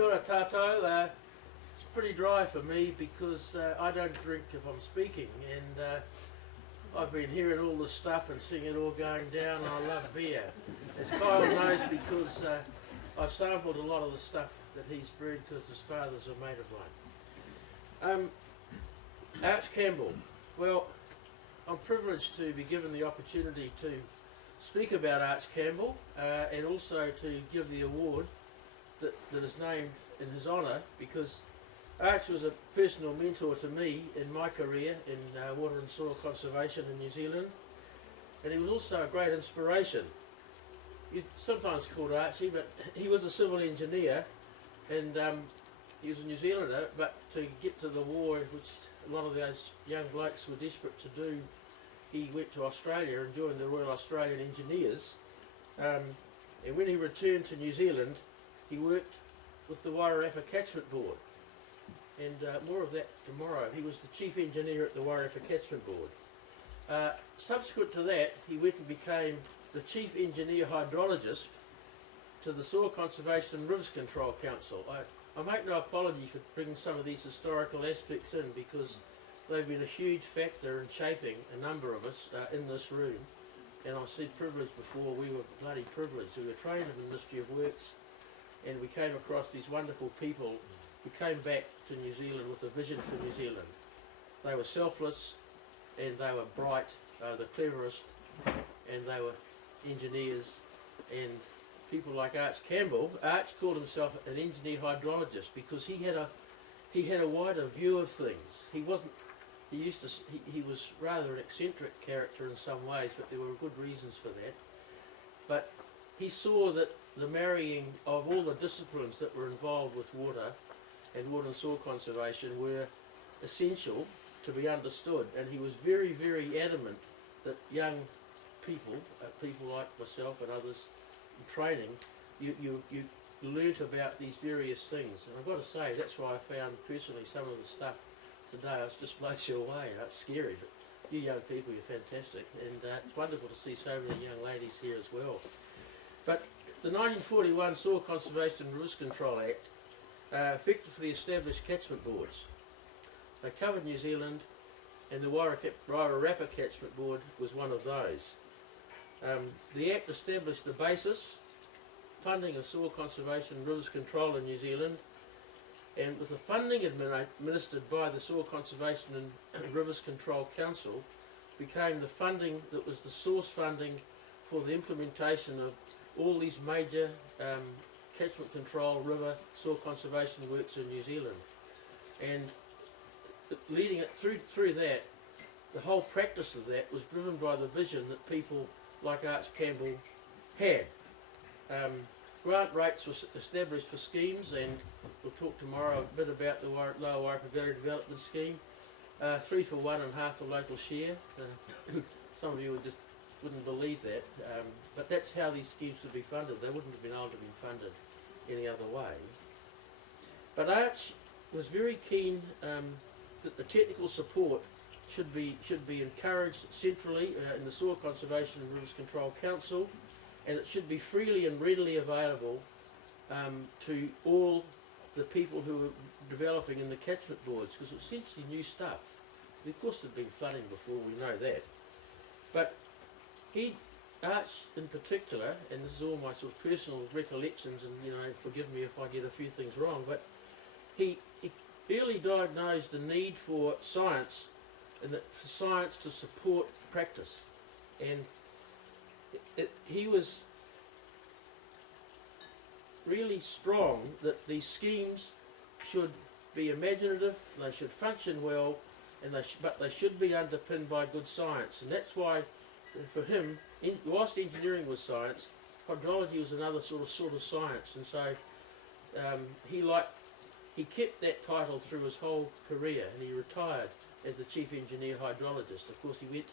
Kia ora tātou. It's pretty dry for me because I don't drink if I'm speaking, and I've been hearing all this stuff and seeing it all going down, and I love beer. As Kyle knows, because I've sampled a lot of the stuff that he's brewed because his father's a mate of mine. Arch Campbell. Well, I'm privileged to be given the opportunity to speak about Arch Campbell and also to give the award that is named in his honour, because Arch was a personal mentor to me in my career in water and soil conservation in New Zealand, and he was also a great inspiration. He's sometimes called Archie, but he was a civil engineer, and he was a New Zealander, but to get to the war, which a lot of those young blokes were desperate to do, he went to Australia and joined the Royal Australian Engineers, and when he returned to New Zealand, he worked with the Wairarapa Catchment Board, and more of that tomorrow. He was the chief engineer at the Wairarapa Catchment Board. Subsequent to that, he went and became the chief engineer hydrologist to the Soil Conservation and Rivers Control Council. I make no apology for bringing some of these historical aspects in, because they've been a huge factor in shaping a number of us in this room. And I've said privilege before, we were bloody privileged. We were trained in the Ministry of Works, and we came across these wonderful people who came back to New Zealand with a vision for New Zealand. They were selfless, and they were bright, they were the cleverest, and they were engineers. And people like Arch Campbell, Arch called himself an engineer hydrologist because he had a wider view of things. He was rather an eccentric character in some ways, but there were good reasons for that. But he saw that the marrying of all the disciplines that were involved with water and water and soil conservation were essential to be understood, and he was very, very adamant that young people, people like myself and others in training, you learnt about these various things. And I've got to say, that's why I found personally some of the stuff today just blows you away. It's scary, but you young people, you're fantastic, and it's wonderful to see so many young ladies here as well. But the 1941 Soil Conservation and Rivers Control Act effectively established catchment boards. They covered New Zealand, and the Wairarapa Catchment Board was one of those. The Act established the basis, funding of soil conservation and rivers control in New Zealand, and with the funding administered by the Soil Conservation and Rivers Control Council, became the funding that was the source funding for the implementation of all these major catchment control, river, soil conservation works in New Zealand. And leading it through that, the whole practice of that was driven by the vision that people like Arch Campbell had. Grant rates were established for schemes, and we'll talk tomorrow a bit about the Lower Wairarapa Valley Development Scheme. 3 for 1 and half the local share. Some of you wouldn't believe that, but that's how these schemes would be funded. They wouldn't have been able to be funded any other way. But Arch was very keen that the technical support should be encouraged centrally in the Soil Conservation and Rivers Control Council, and it should be freely and readily available to all the people who were developing in the catchment boards, because it's essentially new stuff. Of course there'd been flooding before, we know that, but Arch in particular, and this is all my sort of personal recollections, and forgive me if I get a few things wrong, but he early diagnosed the need for science, and for science to support practice, and he was really strong that these schemes should be imaginative, they should function well, and but they should be underpinned by good science. And that's why, for him, whilst engineering was science, hydrology was another sort of science, and so he kept that title through his whole career, and he retired as the chief engineer hydrologist. Of course, he went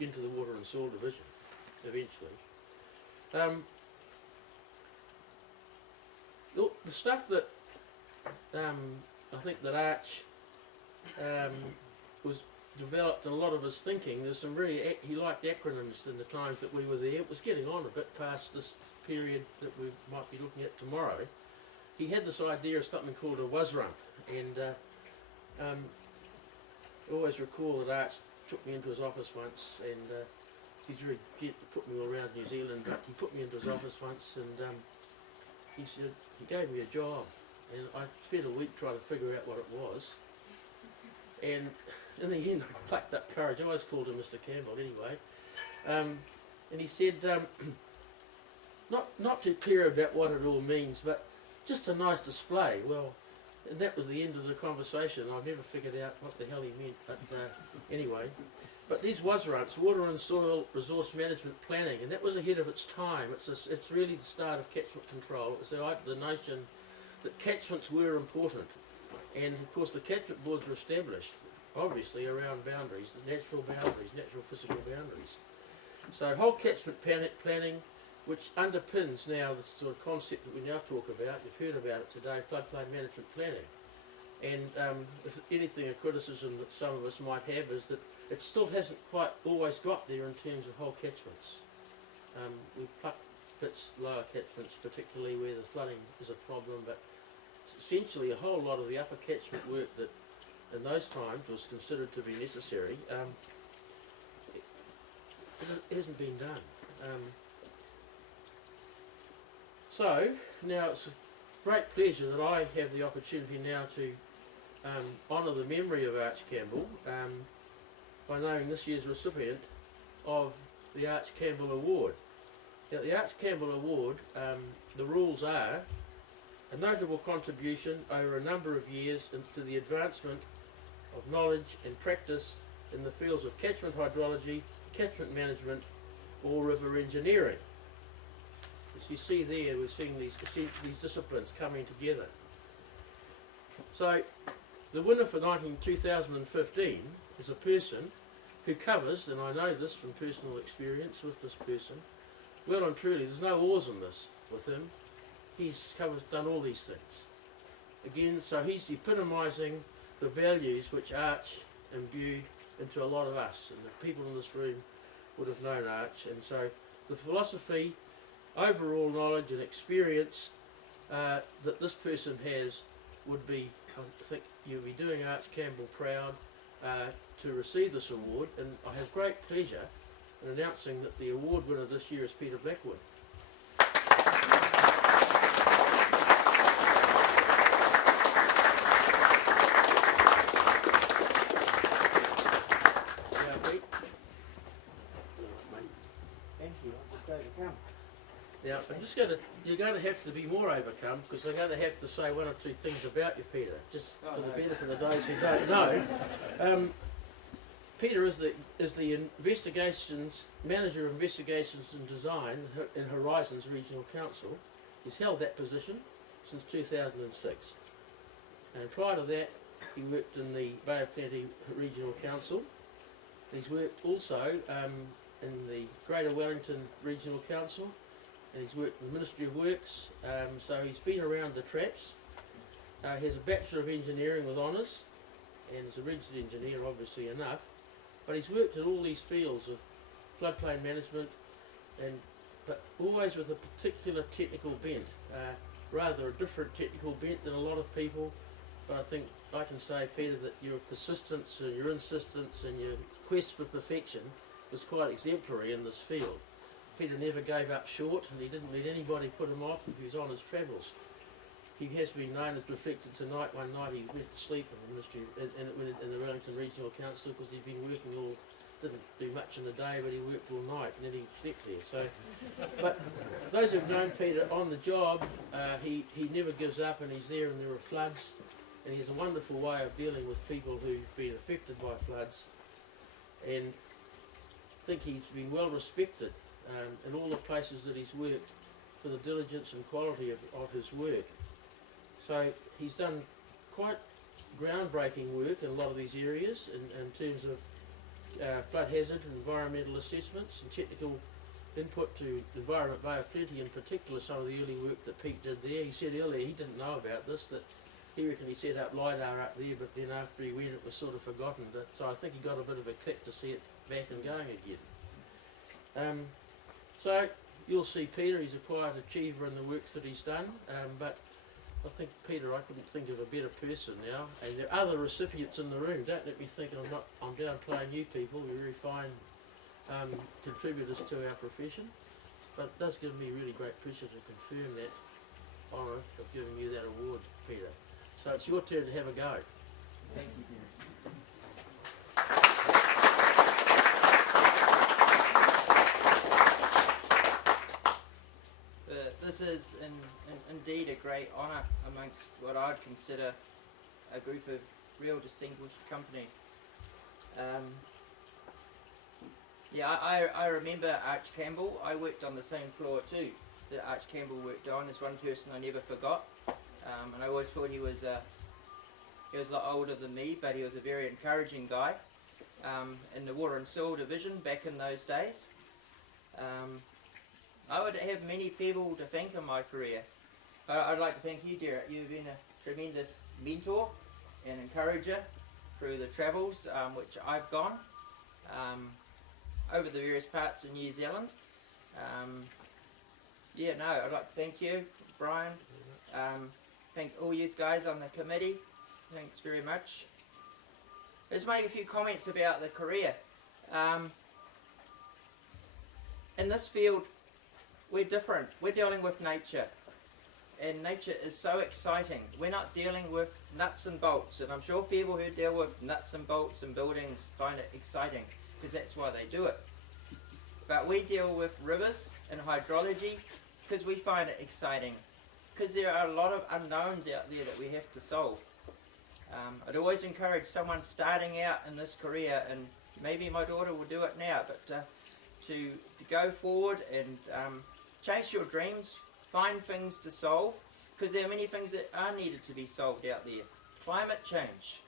into the water and soil division eventually. The stuff that I think that Arch was developed a lot of his thinking. There's some he liked acronyms in the times that we were there. It was getting on a bit past this period that we might be looking at tomorrow. he had this idea of something called a was rump, and I always recall that Arch took me into his office once, and he's very gentle to put me all around New Zealand, but he put me into his office once, and he said, he gave me a job, and I spent a week trying to figure out what it was, and in the end I plucked up courage. I always called him Mr. Campbell anyway, and he said, not too clear about what it all means, but just a nice display. Well, and that was the end of the conversation. I've never figured out what the hell he meant, but anyway. But these WASRUMPs, Water and Soil Resource Management Planning, and that was ahead of its time. It's really the start of catchment control. It was the notion that catchments were important, and of course the catchment boards were established, obviously around boundaries, the natural physical boundaries. So whole catchment planning, which underpins now the sort of concept that we now talk about, you've heard about it today, floodplain management planning. And if anything, a criticism that some of us might have is that it still hasn't quite always got there in terms of whole catchments. We've plucked bits, lower catchments, particularly where the flooding is a problem, but essentially a whole lot of the upper catchment work that in those times was considered to be necessary, it hasn't been done. So now it's a great pleasure that I have the opportunity now to honour the memory of Arch Campbell by knowing this year's recipient of the Arch Campbell Award. Now, the Arch Campbell Award, the rules are a notable contribution over a number of years into the advancement of knowledge and practice in the fields of catchment hydrology, catchment management, or river engineering. As you see there, we're seeing these disciplines coming together. So, the winner for 2015 is a person who covers, and I know this from personal experience with this person, well and truly, there's no oars in this with him. He's done all these things. Again, so he's epitomising the values which Arch imbued into a lot of us, and the people in this room would have known Arch. And so the philosophy, overall knowledge and experience that this person has would be, I think you'll be doing Arch Campbell proud to receive this award, and I have great pleasure in announcing that the award winner this year is Peter Blackwood. Now, you're going to have to be more overcome, because I'm going to have to say one or two things about you, Peter, just for the benefit of those who don't know. Peter is the investigations manager of investigations and design in Horizons Regional Council. He's held that position since 2006, and prior to that, he worked in the Bay of Plenty Regional Council. He's worked also in the Greater Wellington Regional Council. And he's worked in the Ministry of Works, so he's been around the traps. He has a Bachelor of Engineering with honours, and is a registered engineer, obviously enough. But he's worked in all these fields of floodplain management, but always with a particular technical bent, rather a different technical bent than a lot of people. But I think I can say, Peter, that your persistence and your insistence and your quest for perfection was quite exemplary in this field. Peter never gave up short, and he didn't let anybody put him off if he was on his travels. He has been known as reflected tonight. One night he went to sleep in the ministry in the Wellington Regional Council, because he'd been working didn't do much in the day, but he worked all night, and then he slept there. So, but those who've known Peter on the job, he never gives up, and he's there, and there are floods, and he has a wonderful way of dealing with people who've been affected by floods, and I think he's been well respected in all the places that he's worked for the diligence and quality of his work. So he's done quite groundbreaking work in a lot of these areas in terms of flood hazard and environmental assessments and technical input to Environment Bay of Plenty, in particular some of the early work that Pete did there. He said earlier he didn't know about this, that he reckoned he set up LiDAR up there, but then after he went it was sort of forgotten. So I think he got a bit of a kick to see it back and going again. So you'll see Peter, he's a quiet achiever in the works that he's done, but I think, Peter, I couldn't think of a better person now. And there are other recipients in the room. Don't let me think I'm downplaying you people. You're very fine contributors to our profession. But it does give me really great pleasure to confirm that honour of giving you that award, Peter. So it's your turn to have a go. Thank you, Peter. This is indeed a great honour amongst what I'd consider a group of real distinguished company. I remember Arch Campbell. I worked on the same floor too that Arch Campbell worked on. There's one person I never forgot, and I always thought he was a lot older than me, but he was a very encouraging guy in the Water and Soil Division back in those days. I would have many people to thank in my career. I'd like to thank you, Derek. You've been a tremendous mentor and encourager through the travels which I've gone over the various parts of New Zealand. I'd like to thank you, Brian. Thank all you guys on the committee. Thanks very much. Let's make a few comments about the career. In this field, we're different. We're dealing with nature, and nature is so exciting. We're not dealing with nuts and bolts, and I'm sure people who deal with nuts and bolts and buildings find it exciting because that's why they do it. But we deal with rivers and hydrology because we find it exciting, because there are a lot of unknowns out there that we have to solve. I'd always encourage someone starting out in this career, and maybe my daughter will do it now, but to go forward and chase your dreams, find things to solve, because there are many things that are needed to be solved out there. Climate change.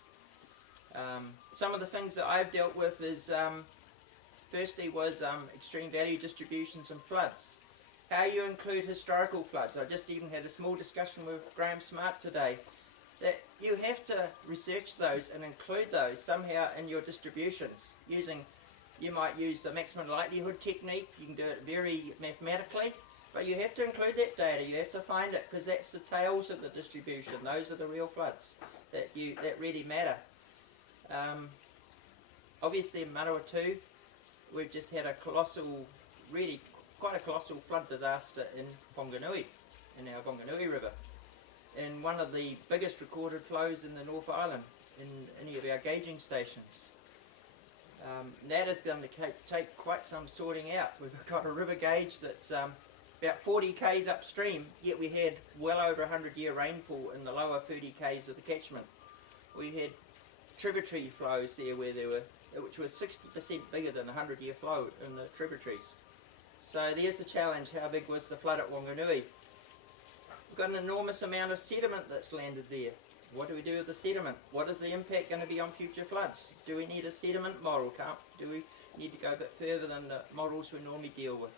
Some of the things that I've dealt with is, firstly was extreme value distributions and floods. How you include historical floods. I just even had a small discussion with Graham Smart today, that you have to research those and include those somehow in your distributions. You might use the maximum likelihood technique. You can do it very mathematically, but you have to include that data. You have to find it, because that's the tails of the distribution. Those are the real floods that really matter. Obviously in Manawatu, we've just had quite a colossal flood disaster in Whanganui, in our Whanganui River, and one of the biggest recorded flows in the North Island in any of our gauging stations. That is going to take quite some sorting out. We've got a river gauge that's about 40 k's upstream, yet we had well over 100-year rainfall in the lower 30 k's of the catchment. We had tributary flows there which was 60% bigger than a 100-year flow in the tributaries. So there's the challenge. How big was the flood at Whanganui? We've got an enormous amount of sediment that's landed there. What do we do with the sediment? What is the impact going to be on future floods? Do we need a sediment model? Do we need to go a bit further than the models we normally deal with?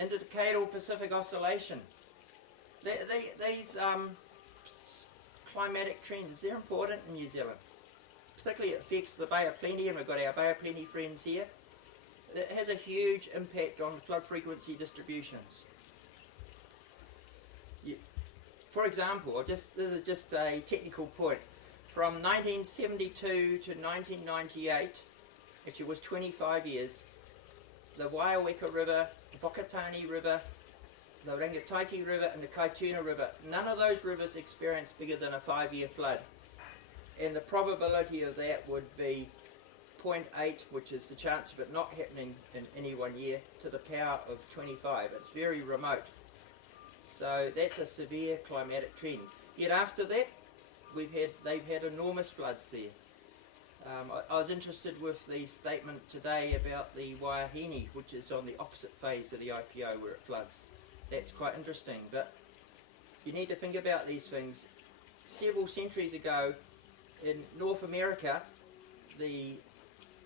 Interdecadal Pacific Oscillation. These climatic trends, they're important in New Zealand. Particularly it affects the Bay of Plenty, and we've got our Bay of Plenty friends here. It has a huge impact on flood frequency distributions. For example, this is just a technical point. From 1972 to 1998, actually it was 25 years, the Waiaweka River, the Whakatane River, the Rangataiki River and the Kaituna River, none of those rivers experienced bigger than a 5-year flood. And the probability of that would be 0.8, which is the chance of it not happening in any 1 year, to the power of 25. It's very remote. So that's a severe climatic trend. Yet after that, they've had enormous floods there. I was interested with the statement today about the Waiahine, which is on the opposite phase of the IPO where it floods. That's quite interesting, but you need to think about these things. Several centuries ago in North America, the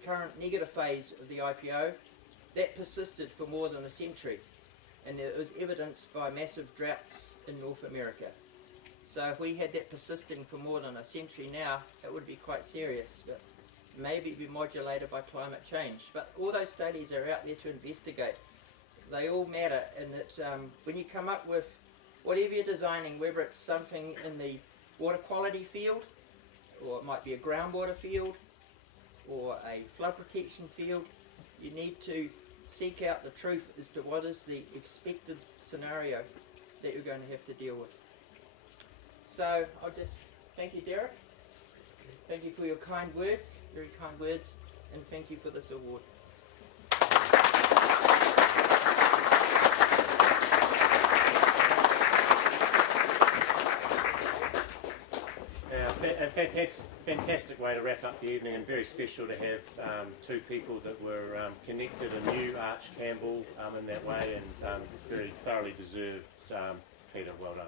current negative phase of the IPO, that persisted for more than a century, and it was evidenced by massive droughts in North America. So if we had that persisting for more than a century now, it would be quite serious, but maybe be modulated by climate change. But all those studies are out there to investigate. They all matter, in that when you come up with whatever you're designing, whether it's something in the water quality field, or it might be a groundwater field, or a flood protection field, you need to seek out the truth as to what is the expected scenario that you're going to have to deal with. So I'll just thank you, Derek. Thank you for your kind words, very kind words, and thank you for this award. A fantastic way to wrap up the evening, and very special to have two people that were connected and knew Arch Campbell in that way, and very thoroughly deserved. Peter, well done.